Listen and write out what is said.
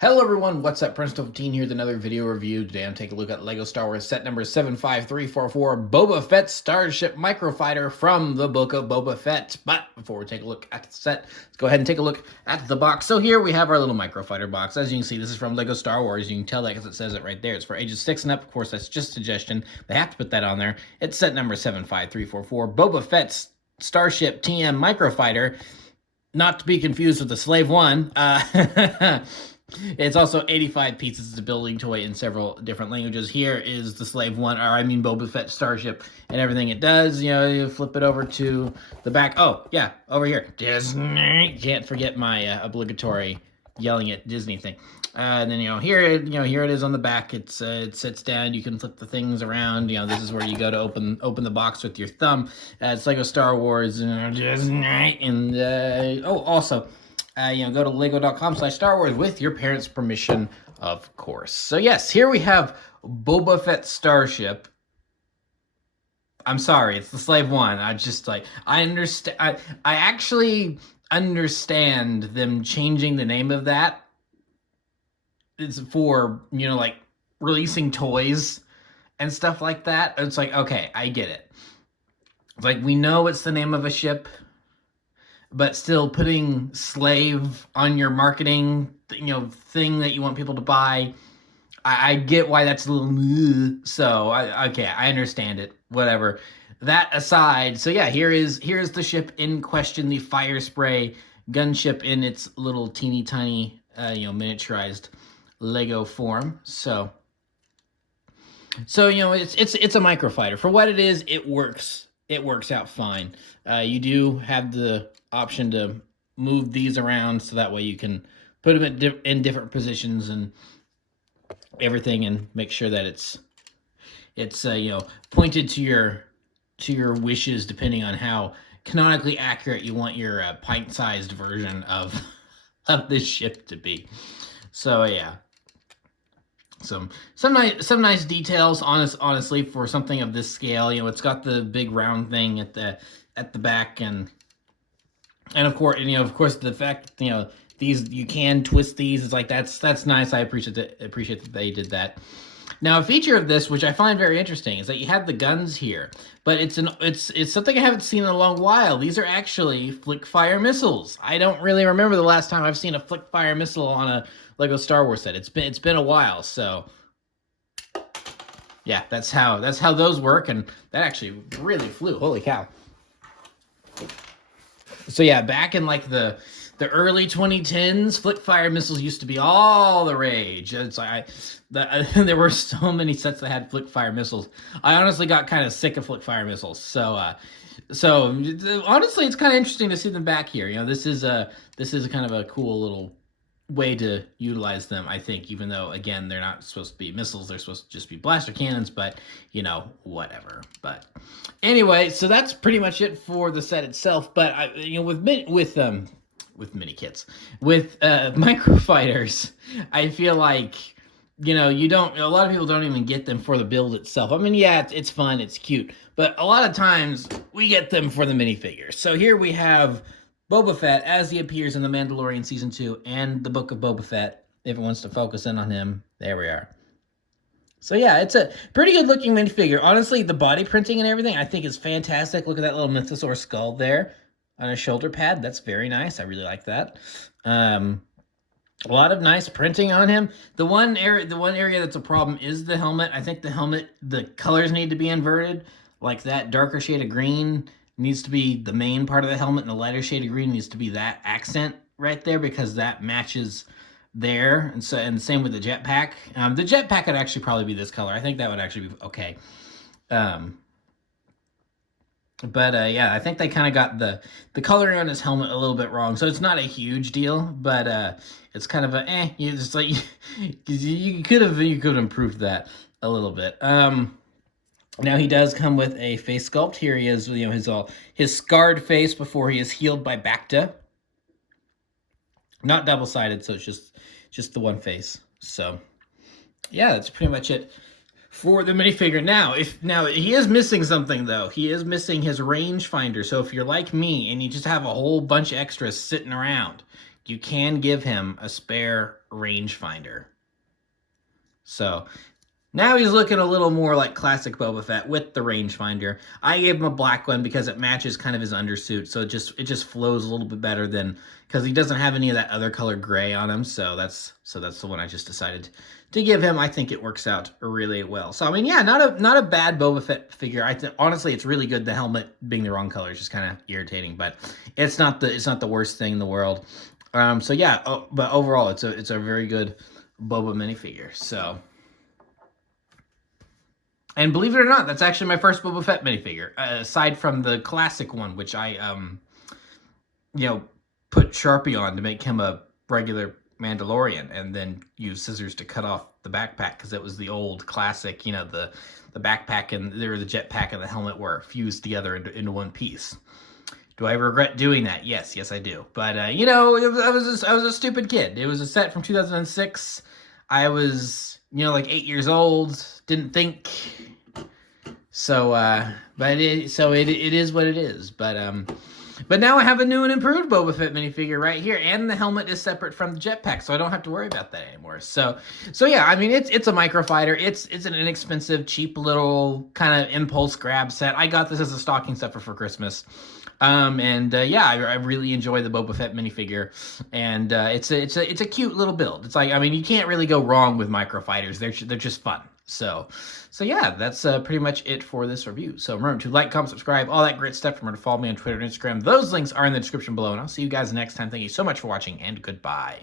Hello everyone, what's up? Prince15 here with another video review. Today I'm taking a look at LEGO Star Wars set number 75344, Boba Fett Starship Microfighter from the book of Boba Fett. But before we take a look at the set, let's go ahead and take a look at the box. So here we have our little Microfighter box. As you can see, this is from LEGO Star Wars. You can tell that because it says it right there. It's for ages 6 and up. Of course, that's just a suggestion. They have to put that on there. It's set number 75344, Boba Fett Starship TM Microfighter. Not to be confused with the Slave One. It's also 85 pieces. It's a building toy in several different languages. Here is the Slave One, or I mean Boba Fett Starship, and everything it does. You know, you flip it over to the back. Oh, yeah, over here. Disney. Can't forget my obligatory yelling at Disney thing. And then, here it is on the back. It sits down. You can flip the things around. This is where you go to open the box with your thumb. It's Lego Star Wars and Disney. And, also, go to lego.com/Star Wars with your parents' permission, of course. So yes, here we have Boba Fett Starship. I'm sorry, it's the Slave One. I understand. I actually understand them changing the name of that. It's for, like releasing toys and stuff like that. It's like, okay, I get it. It's like, we know it's the name of a ship, but still putting slave on your marketing, thing that you want people to buy, I get why that's a little, so, okay, I understand it, whatever. That aside, so yeah, here's the ship in question, the Fire Spray gunship in its little teeny tiny, miniaturized Lego form, so it's a microfighter. For what it is, it works out fine. You do have the option to move these around, so that way you can put them in different positions and everything, and make sure that it's pointed to your wishes, depending on how canonically accurate you want your pint-sized version of this ship to be. So yeah. Some nice details, honestly, for something of this scale. It's got the big round thing at the back, and of course the fact these, you can twist these. It's like that's nice. I appreciate that they did that. Now, a feature of this, which I find very interesting, is that you have the guns here, but it's something I haven't seen in a long while. These are actually flick fire missiles. I don't really remember the last time I've seen a flick fire missile on a Lego Star Wars set. It's been a while, so yeah, that's how those work, and that actually really flew. Holy cow. So yeah, back in like the early 2010s, flick fire missiles used to be all the rage. It's like there were so many sets that had flick fire missiles. I honestly got kind of sick of flick fire missiles. So honestly, it's kind of interesting to see them back here. This is kind of a cool little way to utilize them, I think, even though, again, they're not supposed to be missiles. They're supposed to just be blaster cannons, but whatever. But anyway, so that's pretty much it for the set itself. But with mini kits, with microfighters, I feel like a lot of people don't even get them for the build itself. I mean, yeah, it's fun, it's cute, but a lot of times we get them for the minifigures. So here we have Boba Fett as he appears in The Mandalorian Season 2 and the Book of Boba Fett, if it wants to focus in on him. There we are. So yeah, it's a pretty good looking minifigure. Honestly, the body printing and everything I think is fantastic. Look at that little mythosaur skull there on a shoulder pad. That's very nice. I really like that. A lot of nice printing on him. The one area that's a problem is the helmet. I think the helmet, the colors need to be inverted. Like that darker shade of green needs to be the main part of the helmet, and the lighter shade of green needs to be that accent right there, because that matches there. And same with the jetpack. The jetpack would actually probably be this color. I think that would actually be okay. Yeah, I think they kind of got the coloring on his helmet a little bit wrong, so it's not a huge deal, but it's kind of a it's like you could have improved that a little bit. Now he does come with a face sculpt. Here he is, his scarred face before he is healed by Bacta. Not double-sided, so it's just the one face. So yeah, that's pretty much it for the minifigure. Now he is missing something, though. He is missing his rangefinder. So if you're like me and you just have a whole bunch of extras sitting around, you can give him a spare rangefinder. So now he's looking a little more like classic Boba Fett with the rangefinder. I gave him a black one because it matches kind of his undersuit, so it just flows a little bit better than, because he doesn't have any of that other color gray on him. So that's the one I just decided to give him. I think it works out really well. So I mean, yeah, not a bad Boba Fett figure. Honestly, it's really good. The helmet being the wrong color is just kind of irritating, but it's not the worst thing in the world. So yeah, but overall, it's a very good Boba minifigure. So. And believe it or not, that's actually my first Boba Fett minifigure, aside from the classic one, which I, put Sharpie on to make him a regular Mandalorian, and then use scissors to cut off the backpack, because it was the old classic, the backpack and the jetpack and the helmet were fused together into one piece. Do I regret doing that? Yes, I do. But, I was a stupid kid. It was a set from 2006. I was, like 8 years old, didn't think. So, but it is what it is. But now I have a new and improved Boba Fett minifigure right here, and the helmet is separate from the jetpack, so I don't have to worry about that anymore. So yeah, I mean, it's a Microfighter. It's an inexpensive, cheap little kind of impulse grab set. I got this as a stocking stuffer for Christmas. Yeah, I really enjoy the Boba Fett minifigure, and it's a cute little build. It's like, I mean, you can't really go wrong with Microfighters. They're just fun. So yeah, that's pretty much it for this review. So remember to like, comment, subscribe, all that great stuff. Remember to follow me on Twitter and Instagram. Those links are in the description below, and I'll see you guys next time. Thank you so much for watching, and goodbye.